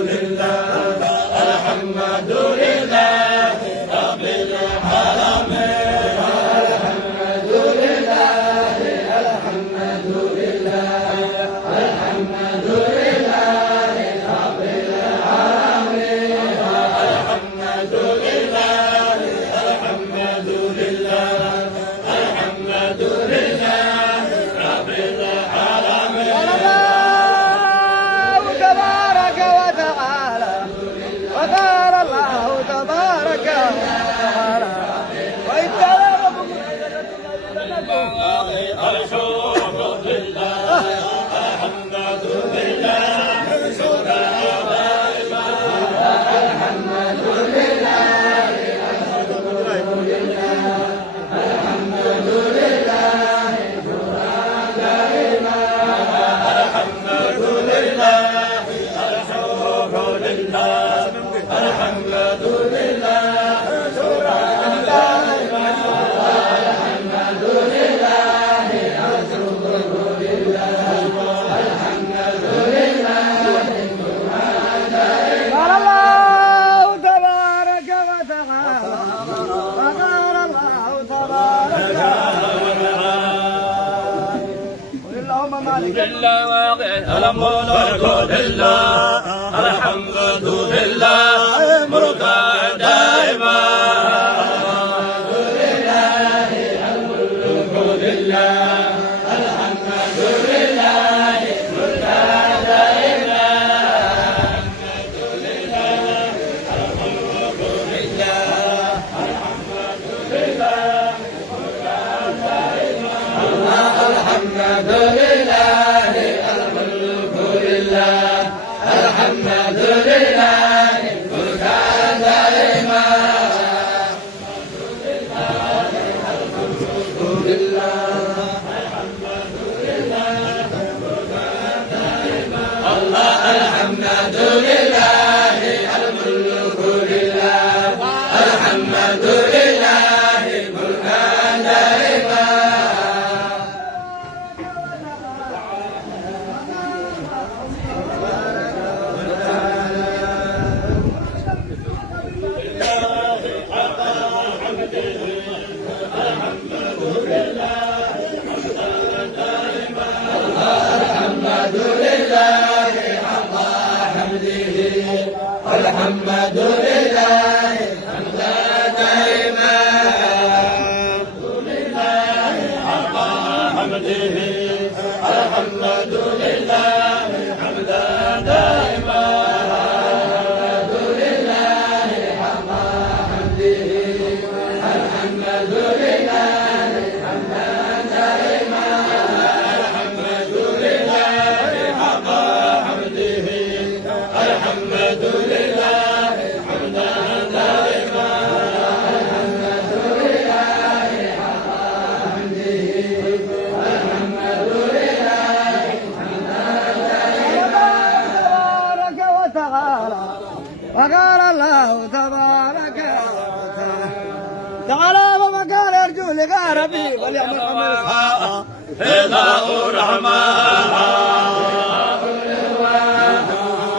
الحمد لله ملك دائما لله الملك لله الحمد لله ملك دائما الحمد لله الملك لله الحمد لله ملك دائما الحمد لله الملك لله الحمد لله ملك دائما الله الحمد لله الملك لله الحمد لله ملك دائما الحمد لله حمدا دائما حمده الحمد لله حمدا دائما الحمد لله حمدا حمده الحمد لله حمدا دائما الحمد لله حمدا حمده الحمد لله حمدا دائما الحمد لله حمده الحمد لله حمدا دائما تبارك وتعالى وقال الله تبارك وتعالى تعالى ومكان يرجو لقاء ربي وليعمل عمل فداء الرحمن